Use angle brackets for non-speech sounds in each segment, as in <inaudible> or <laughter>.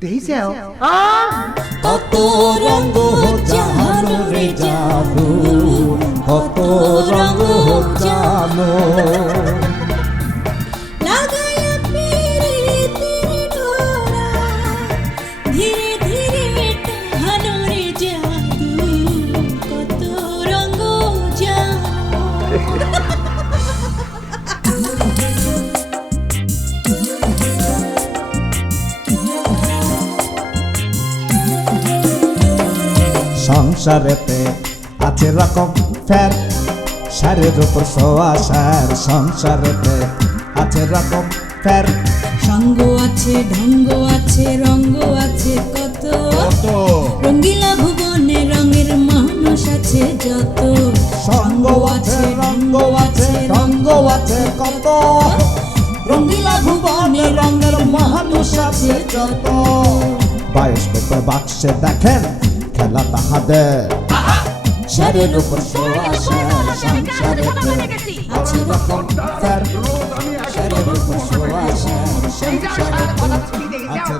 দেখিছেও কত রঙ জানো রে জানো কত রঙ জানো। সংসারেতে আছে রকম ফের। সারের উপর সোয়া সার সংসারেতে আছে রকম ফের। সঙ্গ আছে ঢঙ্গ আছে রঙ্গ আছে কত? রঙ্গিলা ভুবনে রঙের মানুষ আছে যত। সঙ্গ আছে রঙ্গ আছে রঙ্গ আছে কত? রঙ্গিলা ভুবনে রঙের মানুষ আছে যত। বায়োস্কোপে বাক্সে দেখেন খেলা তাহাদের সারের উপর সোয়া আছে রকম ফের সারের উপর সোয়া আছে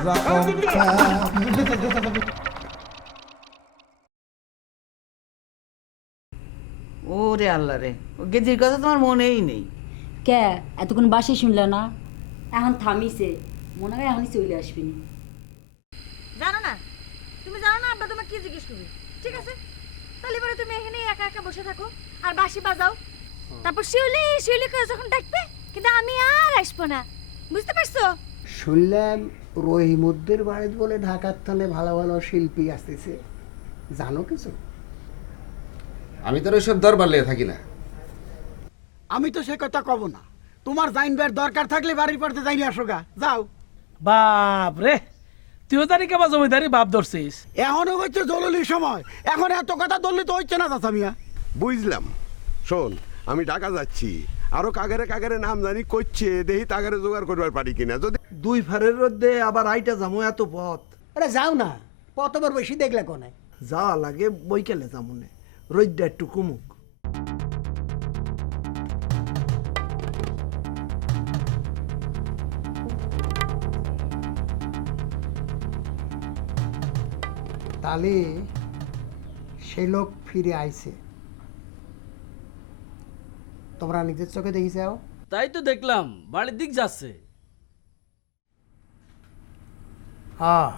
রকম ওরে আল্লাহ রে ও গেদির কথা তোমার মনেই নেই কে এতক্ষণ বাসি শুনলে না এখন থামিছে মনে হয় এখনই চলে আসবি না জানো না তুমি জানো না আব্বা তোমাকে কি জিজ্ঞেস করবে? ঠিক আছে? তাহলে এবারে তুমি এখানে একা একা বসে থাকো আর বাঁশি বাজাও। তারপর শিউলি শিউলি করে যখন ডাকবে কিন্তু আমি আর আসব না। বুঝতে পারছ? শুনলাম রহিমুদ্দের বাড়িতে বলে ঢাকার থানে ভালো ভালো শিল্পী আসতেছে। জানো কিছু? আমি তো ওইসব দরবার লিয়ে থাকি না। আমি তো সে কথা কব না। তোমার জাইনবার দরকার থাকলে বাড়ির পড়তে যাইনি আসো গা। যাও। বাপ রে তুইও জানি কেবা জমিদারি বাপ ধরছিস? এখনও হচ্ছে জরুরি সময়। এখন এত কথা ধরলে তো হচ্ছে না চাচা মিয়া। বুঝলাম। শোন আমি ঢাকা যাচ্ছি। আরও কাগারে কাগারে নাম জানি করছে দেখি তাগারে জোগাড় করবার পারি কিনা। যদি দুই ফারের রোদে আবার আইটা যাব এত পথ। আরে যাও না কতবার বেশি দেখলে কোনে? যাওয়া লাগে বইকেলে যামুনে। রোদটা একটু কমুক। তাহলে সে লোক ফিরে আইছে। তোমরা নিজের চোখে দেখিছাও তাই তো দেখলাম বাড়ির দিক যাচ্ছে। হ্যাঁ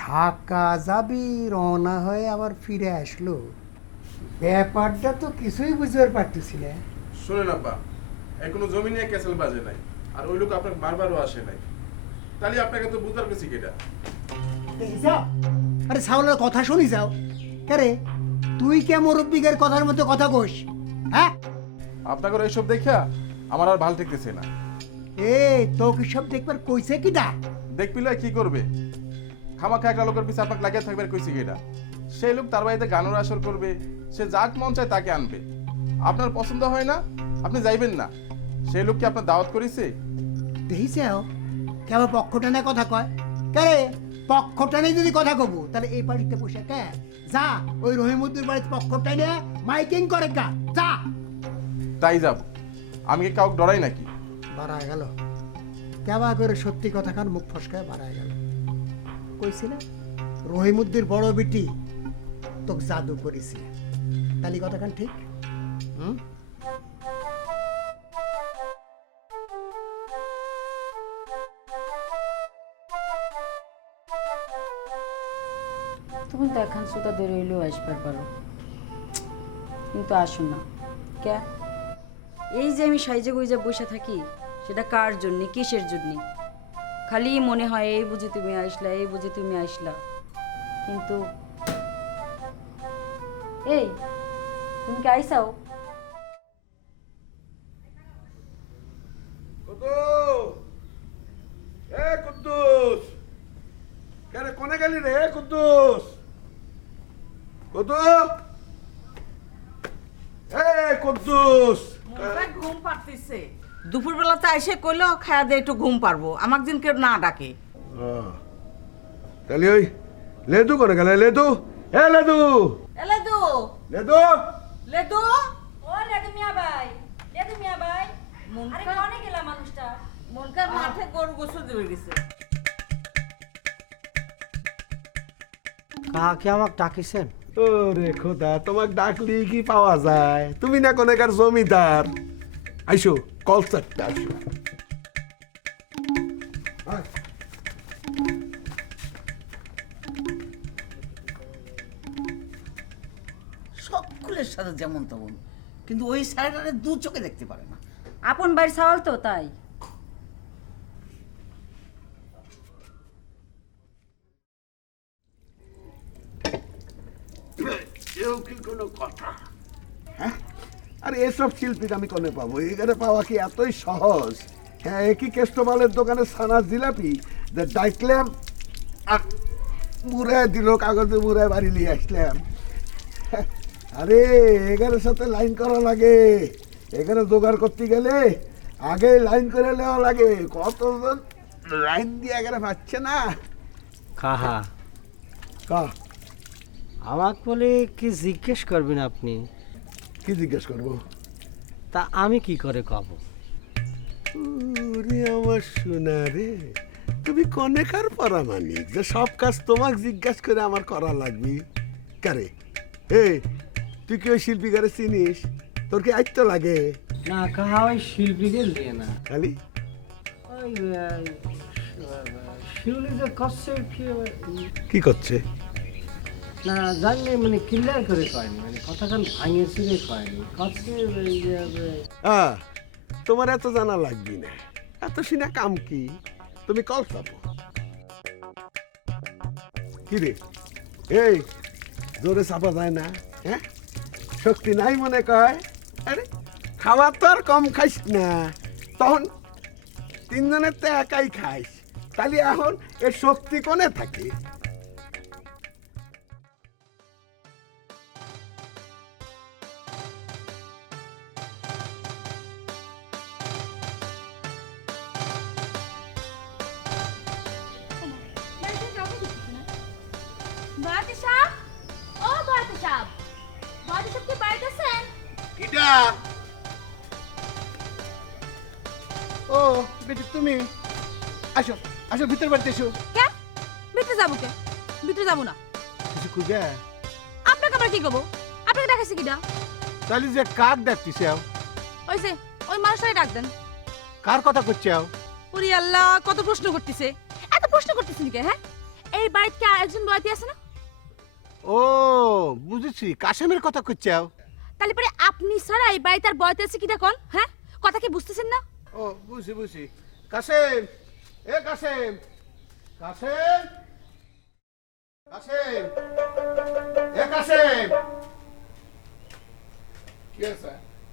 ঢাকা যাবি রওনা হয়ে আবার ফিরে আসলো। ব্যাপারটা তো কিছুই বুঝতে পারতেছি না। শোনেন আব্বা এখনও জমি নিয়ে ক্যাসেল বাজে নাই আর ওই লোক আপনার বারবারও আসে নাই। তাহলে আপনাকে তো বুঝার গেছি কেটা? আরে ছাগলের কথা শুনি যাও। কেরে তুই কে মুরব্বিকের কথার মতো কথা কোস হ্যাঁ? আপনাকে এইসব দেখা আমার আর ভালো ঠেকতেছে না। এই তো কি সব দেখবার কইছে কিটা দেখবিলে কি করবে? খামাখা একটা লোকের পিছনে আপনাকে লাগিয়ে থাকবে আর কইছি কেটা সেই লোক তার বাড়িতে গানের আসর করবে সে যাক মন চায় তাকে আনবে। আপনার পছন্দ হয় না আপনি যাইবেন না। সেই লোক কি আপনার দাওয়াত করেছে? দেখিছাও কেবল পক্ষ টানে কথা কয়। কেরে পক্ষ টানে যদি কথা কব। তাহলে এই বাড়িতে বসে কে? যা ওই রহিমুদ্দির বাড়িতে পক্ষ টানে মাইকিং করে গা যা। তাই যাব। আমি কি কাউকে ডরাই নাকি? বাড়ায় গেল। কেবা করে সত্যি কথা খান মুখ ফসকায় বাড়ায় গেল। কইছি না রহিমুদ্দির বড় বিটি তোকে জাদু করেছি। তালি কথা খান ঠিক? হুম? তখন তো এখন সুতা ধরে হইলেও আসবার পারো। কিন্তু আসো না। কে? এই যে আমি সাইজে গুইজে বসে থাকি, সেটা কার জন্যে, কিসের জন্যে? খালি মনে হয় এই বুঝি তুমি আসলা, এই বুঝি তুমি আসলা। কিন্তু এই, তুমি কি আইসাও? কুদ্দুস! কেরে, কোনে গেলি রে, কুদ্দুস? এ কুদ্দুস! ঘুম পারতেছে দুপুর বেলাতে এসে কইলো খায়া দিয়ে একটু ঘুম পারব আমাকে দিন কেউ না ডাকে। তাহলে ওই লেদু কোনে গেলে লেদু এ লেদু। এলে দু লেদু। লেদু? ও লেদু মিয়া ভাই লেদু মিয়া ভাই। আরে মনকা কোনে গেলা মানুষটা? মনকার মাঠে গরু গোসল দিবে গেছে। কাকে আমাকে ডাকিছেন? ও রে খোদা তোমাকে ডাকলি কি পাওয়া যায়? তুমি না কোনেকার জমিদার। আইসো কলসারটা আইসো। সকলের সাথে যেমন তেমন কিন্তু ওই সাইডারে দু চোখে দেখতে পারে না। আপন বাড়ির চাওয়াল তো তাই। কি কোনো কথা? হ্যাঁ? আরে এসব শিল্পীর আমি কোনে পাবো? এখানে পাওয়া কি এতই সহজ? হ্যাঁ একই কেষ্টমালের দোকানে সানার জিলাপি যে ডাইকলাম আর মুড়ায় দিল কাগজে মুড়ায় বাড়ি নিয়ে আসলাম। হ্যাঁ, আরে এগারের সাথে লাইন করা লাগে। এখানে জোগাড় করতে গেলে আগে লাইন করে নেওয়া লাগে। কতজন লাইন দিয়ে এখানে পাচ্ছে না? কাহা? কা আমাকে বলে কি জিজ্ঞেস করবেন আপনি? কি জিজ্ঞেস করব? তা আমি কি করে কব? ওরে আমার সোনা রে তুমি কনেকার পরামানিক? যে সব কাজ তোমাকে জিজ্ঞেস করে আমার করা লাগবে। কারে? এ তুই কি ওই শিল্পীকারে চিনিস? তোর কি আইতো লাগে? না কাহা ওই শিল্পীদের দিয়ে না। খালি? ওই শিউলি যে কচ্ছে কি কি করছে? না জানলে মানে ক্লিয়ার করে কয়নি মানে কথাখান ভাঙে চুরে কয়নি ওই তোমার এত জানা লাগবে না। এত সিনা কাম কি? তুমি কল পাবো। কি রে? এই, জোরে চাপা যায় না হ্যাঁ? শক্তি নাই মনে কয়? আরে, খাওয়া তো আর কম খাইস না। তখন তিনজনের তো একাই খাইস। তাহলে এখন এর শক্তি কোনে থাকে? ও বেটি তুমি? আসো আসো ভিতর বাড়িতে এসো। কে? ভিতরে যাব কে? ভিতরে যাব না। কিছু খুঁজে? আপনাকে আমরা কি করব? আপনাকে ডাকাইছে কিটা তাহলে যে কাক ডাকতিছে ওই যে ওই মানুষটাই ডাক দেন। কার কথা করছে ওরে আল্লাহ কত প্রশ্ন করতেছে। এত প্রশ্ন করতেছেন কে হ্যাঁ? এই বাড়িতে একজন বয়াতি আছে না? ও বুঝেছি কাশেমের কথা করছে তাহলে পরে আপনি ছাড়া এই বাড়িতে আর বয়াতি আছে কিটা কোন হ্যাঁ? কথা কি বুঝতেছেন না? ও বুঝি বুঝছি। কাশেম! এ কাশেম! কাশেম! কাশেম! এ কাশেম! কি আছে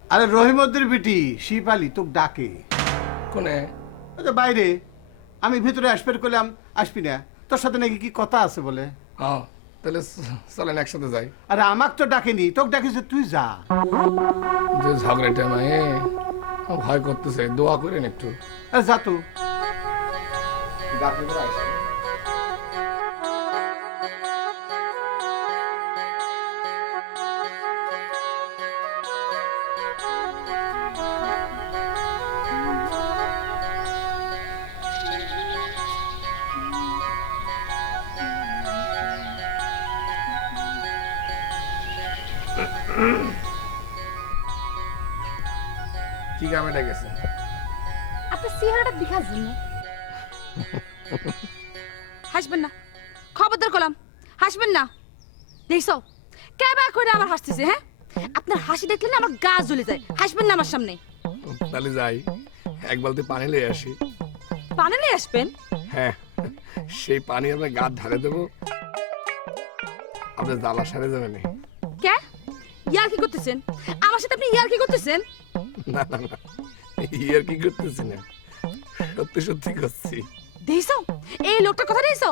আরে রহিমদ্দির বিটি শিপালি তোকে ডাকে। কোনে? ওই যে বাইরে। আমি ভিতরে আসবে করলাম আসবি না। তোর সাথে নাকি কি কথা আছে বলে? ও। তাহলে চলেন একসাথে যাই। আরে আমাকে তো ডাকেনি তোকে ডাকেছে তুই যা। যে ঝগড়াটা মায়ে ভয় করতেছে দোয়া করেন একটু। আরে যা তো। ডাক্তার কি কামে গেছে আপনার চেহারাটা দেখার জন্য হাসবেন না। খবরদার করলাম হাসবেন না। দেখছ? কেবার করে আবার হাসতেছে হ্যাঁ? আপনার হাসি দেখলে না আমার গা জ্বলে যায়। হাসবেন না আমার সামনে। তাহলে যাই। এক বালতি পানি লিয়ে আসি। পানি নিয়ে আসবেন? হ্যাঁ। সেই পানি আমরা গাত ঢালে দেবো। আপনার জ্বালা সারে যাবে কে? ইয়ার কি করতেছেন? আমার সাথে আপনি ইয়ার কি করতেছেন? না না না ইয়ার কি করতেছি না সত্যি সত্যি করছি। দেখছ এই লোকটার কথা দেখছ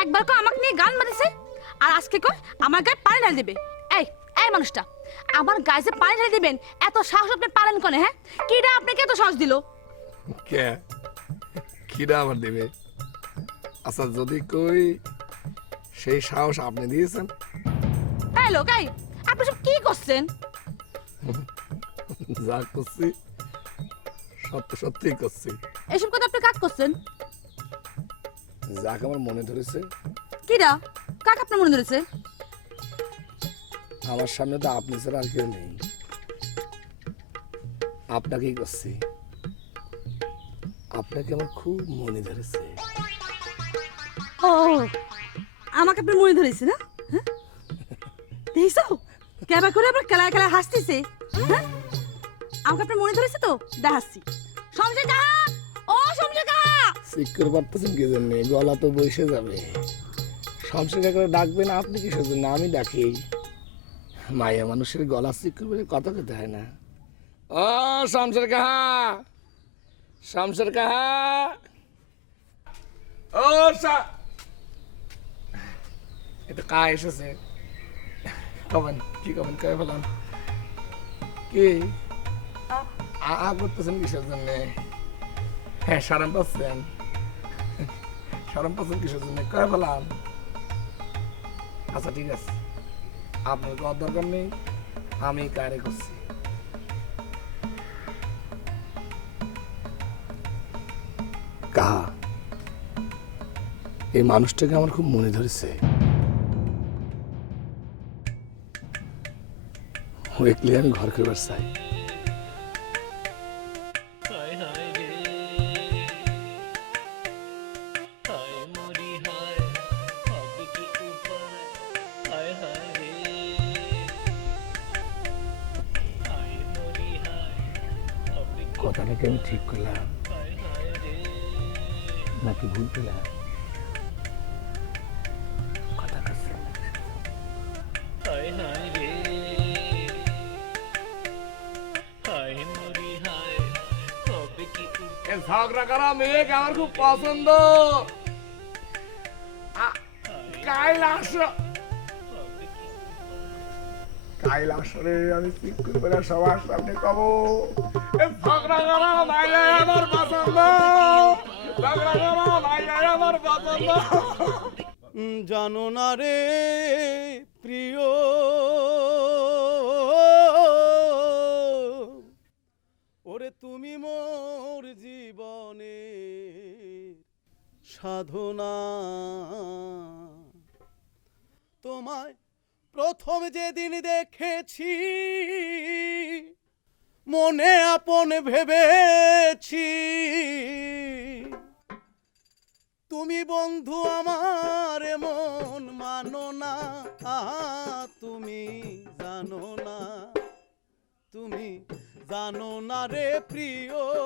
একবার কো আমাকে নিয়ে গান মারিছে আর আজকে কয় আমার গায়ে পানি ঢাল দেবে। এই এই মানুষটা আমার গায়ে যে পানি ঢাল দিবেন এত সাহস আপনি পারেন কোনে হ্যাঁ? কিডা আপনাকে এত সাহস দিল? কে? কিরা আমার দেবে? আচ্ছা যদি কই সেই সাহস আপনি দিয়েছেন? এই লোক এই! আপনি সব কি করছেন? <laughs> যা করছি সত্য সত্যিই করছি। এইসব কথা আপনি কাজ করছেন? যাক আমার মনে ধরেছে। কিডা কাক আপনার মনে ধরেছে? আমার সামনে তো আপনি ছাড়া আর কেউ নেই। আপনাকেই করছি। আপনাকে আমার খুব মনে ধরেছে। ও আমাকে আপনার মনে ধরেছে না? কেবা করে আবার খেলায় খেলায় হাসতেছে। হ্যাঁ? আমাকে আপনার মনে ধরেছে তো? দেখাচ্ছি সমঝে কাহা? ও সমঝে কাহা? সিকিউর পারতেছেন কি জন্য গলা তো বসে যাবে। শামসের কাকারে ডাকবেন আপনি কিসের জন্য আমি ডাকি। মায়া মানুষের গলা সিকিউর বলে কথা কথা হয় না। ও শামসের কাহা? শামসের কাহা? ও সা এটা কা এসেছে? কবেন? কি কবেন কে বললাম কি আ আ করতেছেন কিসের জন্য হ্যাঁ সারাম পাচ্ছেন সারাম পাচ্ছেন কিসের জন্য কয়ে বললাম আচ্ছা ঠিক আছে আপনার করার দরকার নেই আমি কারে করছি কাহা এই মানুষটাকে আমার খুব মনে ধরেছে ওয়েকলি আমি ঘর করবার চাই। কথাটাকে আমি ঠিক করলাম। নাকি ভুল পেলাম? ঝগড়া করা মেয়েকে আমার খুব পছন্দ। কাইল আসো। কাইল আসরে আমি চিকুর সবার সামনে কব। ঝগড়া করা মাইয়া আমার পছন্দ। ঝগড়া করা মাইয়া আমার পছন্দ। জানো না রে প্রিয়। সাধনা। তোমায় প্রথম যেদিন দেখেছি, মনে আপন ভেবেছি। তুমি বন্ধু আমার, মন মানো না তুমি জানো না। তুমি জানো না রে প্রিয়।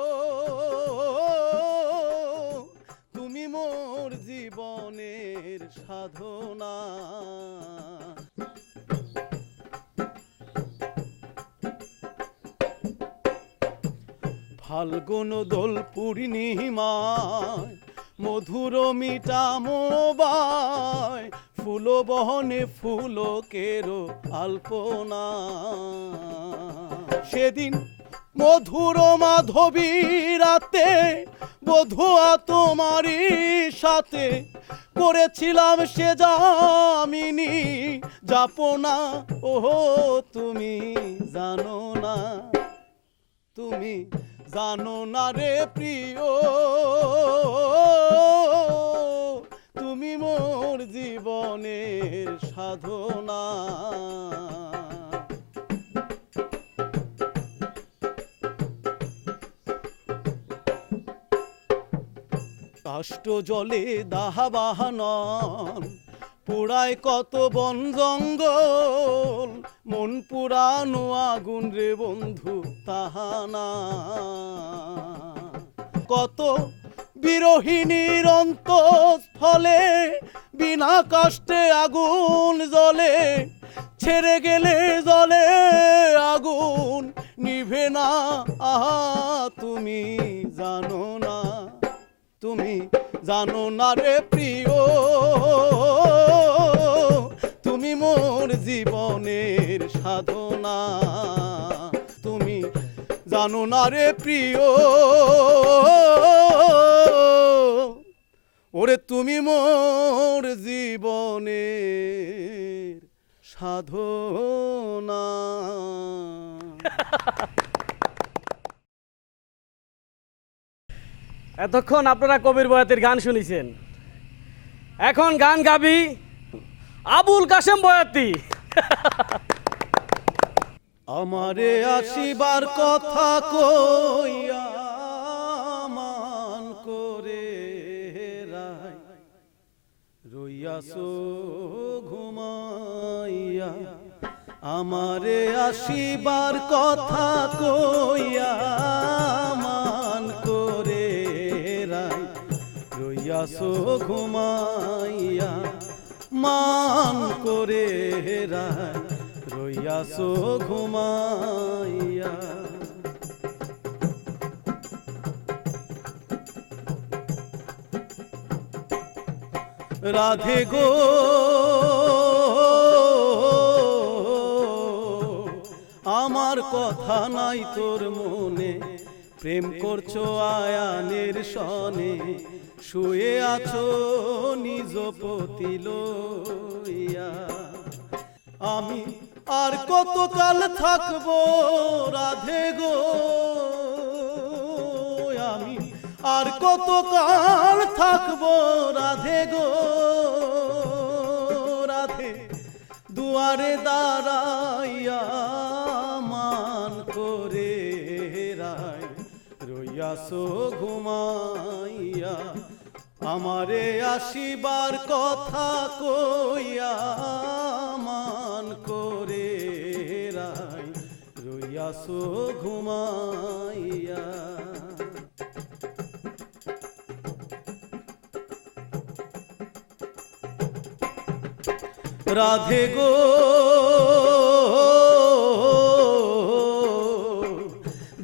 ফাল্গুন দোল পূর্ণিমায়, মধুর মিটা মোবায় ফুল বহনে ফুলকেরো আলপনা। সেদিন মধুর মাধবী রাতে, বধুয়া তোমারই সাথে করেছিলাম সে জামিনী যাপনা ও তুমি জানো না, তুমি জানো না রে প্রিয়। তুমি মোর জীবনের সাধনা। কাষ্ট জলে দাহাবাহানন পোড়ায় কত বন জঙ্গল। মন পুরানো আগুন রে বন্ধু তাহানা কত বিরোহিণীর অন্তঃস্থলে বিনা কষ্টে আগুন জ্বলে, ছেড়ে গেলে জলে আগুন নিভে না। আহা, তুমি জানো না, তুমি জানো না রে প্রিয়। মোর জীবনের সাধনা। তুমি জানো না রে প্রিয়। ওরে তুমি মোর জীবনের সাধনা। এতক্ষণ আপনারা কবির বয়াতের গান শুনেছেন। এখন গান গাবি। আবুল কাশেম বয়াতি। আমারে আসিবার কথা কইয়া মান করে রাই রইয়াছো ঘুমাইয়া, আমারে আসিবার কথা কইয়া মান করে রাই রইয়াছো ঘুমাইয়া মান করে রাই রইয়াছো ঘুমাইয়া। রাধে গো। আমার কথা নাই তোর মনে। প্রেম করছ আয়ানের সনে। শুয়ে আছো নিজ পতি আমি আর কতকাল থাকব রাধে গো? আমি আর কতকাল থাকব রাধে গো? রাধে দুয়ারে দাঁড়াইয়া মান করে রায়। রইয়াছো ঘুমাইয়া আমারে আসিবার কথা কইয়া মান করে রাই রইয়াছো ঘুমাইয়া। রাধে গো,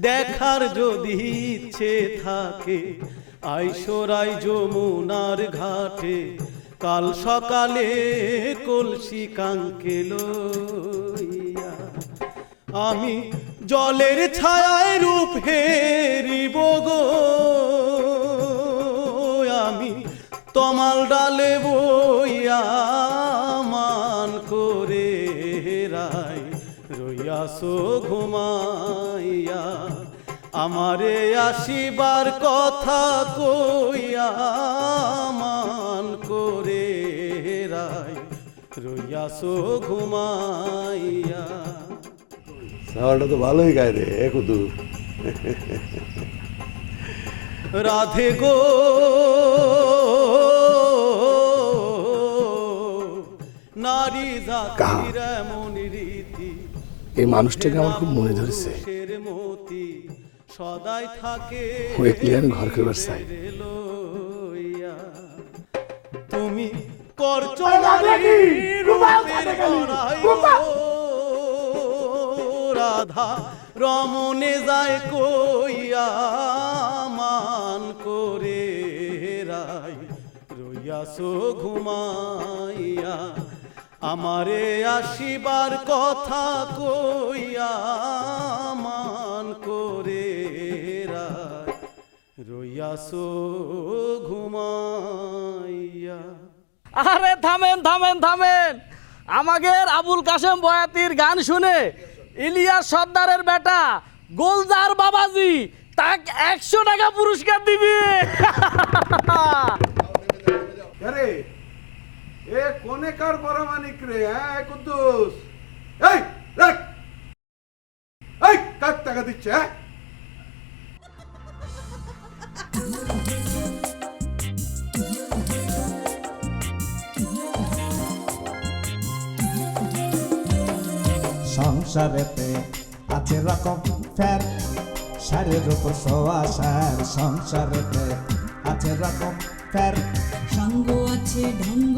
দেখার যদি ইচ্ছে থাকে আইসরাই যমুনার ঘাটে, কাল সকালে কলসি কাঙ্কে আমি জলের ছায়ায় রূপ হেরিব গো। আমি তমাল ডালে বইয়া মান করে রাই রইয়াছো ঘুমাইয়া আমারে আসিবার কথা কইয়া মান করে রাই রইয়াছো ঘুমাইয়া। সাওয়ালটা তো ভালোই গায় রে কুদু। রাধে গো। নারী জাতির এমন রীতি। এই মানুষটাকে আমার খুব মনে ধরেছে। সদাই থাকে। একলি আমি ঘর করবার চাই। তুমি করছ রূপের বড়াই রাধা রমনে যায় কইয়া মান করে রাই। রইয়াছো ঘুমাইয়া। আমারে আসিবার কথা কইয়া রইয়াছো ঘুমাইয়া। আরে থামেন থামেন থামেন। আমাদের আবুল কাশেম বয়াতির গান শুনে ইলিয়াস সর্দারের বেটা গোলজার বাবাজি তাকে একশো টাকা পুরস্কার দিবি। আরে এ কোনে কার পরামানিক রে হ্যাঁ কুদ্দুস? এই রাখ এই কার টাকা দিচ্ছে হ্যাঁ। সংসারেতে আছে রকম ফ্যার, সারের উপর সোয়া সার। সংসারেতে আছে রকম ফ্যার। সঙ্গ আছে, ঢঙ্গ